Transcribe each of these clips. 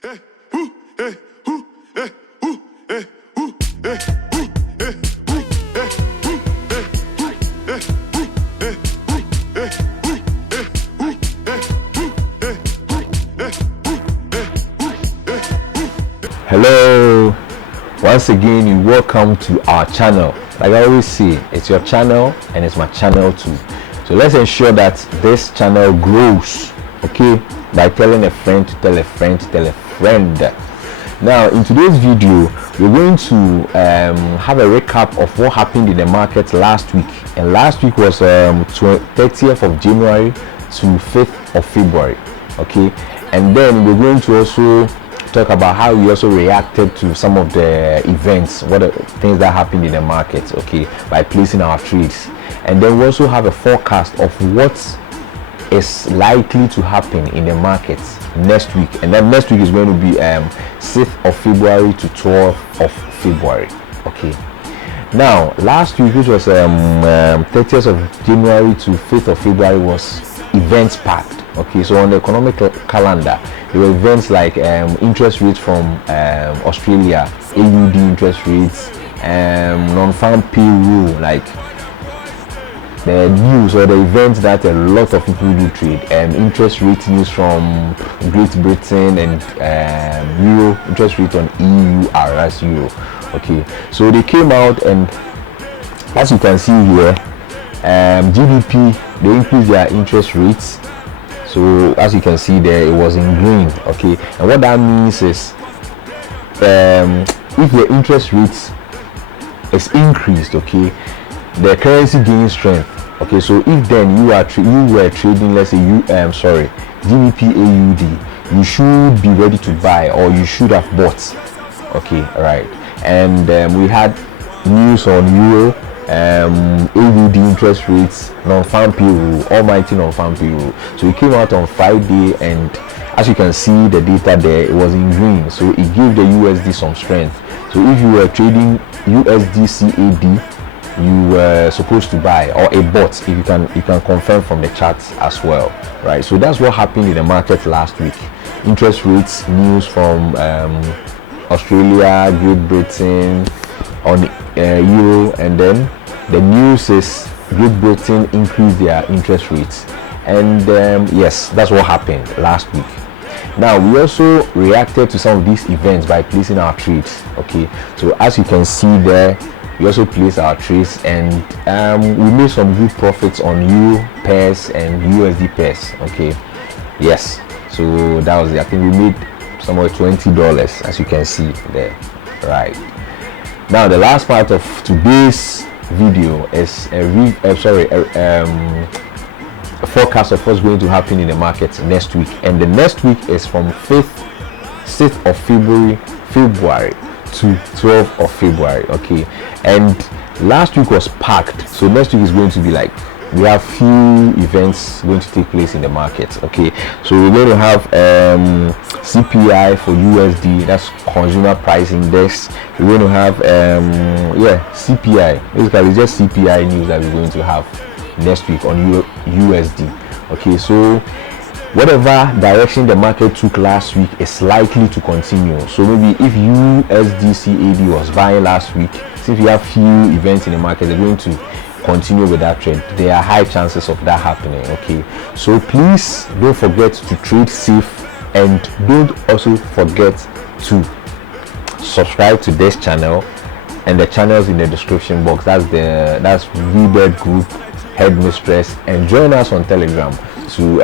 Hello, once again you're welcome to our channel. Like I always say, it's your channel and it's my channel too, so let's ensure that this channel grows, okay, by telling a friend to tell a friend to tell a friend. Now in today's video we're going to have a recap of what happened in the market last week, and last week was 30th of January to 5th of February, okay, and then we're going to also talk about how we also reacted to some of the events, what are things that happened in the market, okay, by placing our trades. And then we also have a forecast of what is likely to happen in the market next week, and then next week is going to be 6th of February to 12th of February, okay. Now last week, which was 30th of January to 5th of February, was events packed, okay. So on the economic calendar there were events like interest rates from Australia, AUD interest rates, non-farm payroll, like the news or the events that a lot of people do trade, interest rate news from Great Britain, and euro interest rate on EU, that's euro, okay. So they came out, and as you can see here, GDP, they increased their interest rates. So as you can see there, it was in green, okay. And what that means is if the interest rates is increased, okay, the currency gains strength, okay. So if then you were trading, let's say GBP AUD, you should be ready to buy, or you should have bought, okay, right. And we had news on euro, AUD interest rates, non-farm payroll, almighty non-farm payroll. So it came out on Friday, and as you can see the data there, it was in green, so it gave the USD some strength. So if you were trading USD CAD, you were supposed to buy, or a bot, if you can confirm from the charts as well, right. So that's what happened in the market last week. Interest rates news from Australia, Great Britain on euro, and then the news is Great Britain increased their interest rates, and yes, that's what happened last week. Now we also reacted to some of these events by placing our trades, okay. So as you can see there, we also placed our trades, and we made some good profits on euro pairs and USD pairs, okay. Yes, so that was it. I think we made somewhere $20, as you can see there, right. Now the last part of today's video is a forecast of what's going to happen in the market next week, and the next week is from 6th of February to 12th of February, okay. And last week was packed, so next week is going to be like, we have few events going to take place in the market, okay. So we're going to have CPI for USD, that's consumer price index. We're going to have CPI, basically it's just CPI news that we're going to have next week on USD, okay. So whatever direction the market took last week is likely to continue. So maybe if USD CAD was buying last week, since we have few events in the market, they're going to continue with that trend. There are high chances of that happening, okay. So please don't forget to trade safe, and don't also forget to subscribe to this channel, and the channels in the description box. That's VBird Group, Headmistress, and join us on Telegram to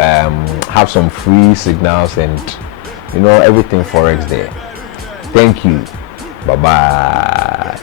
have some free signals and everything Forex there. Thank you. Bye bye.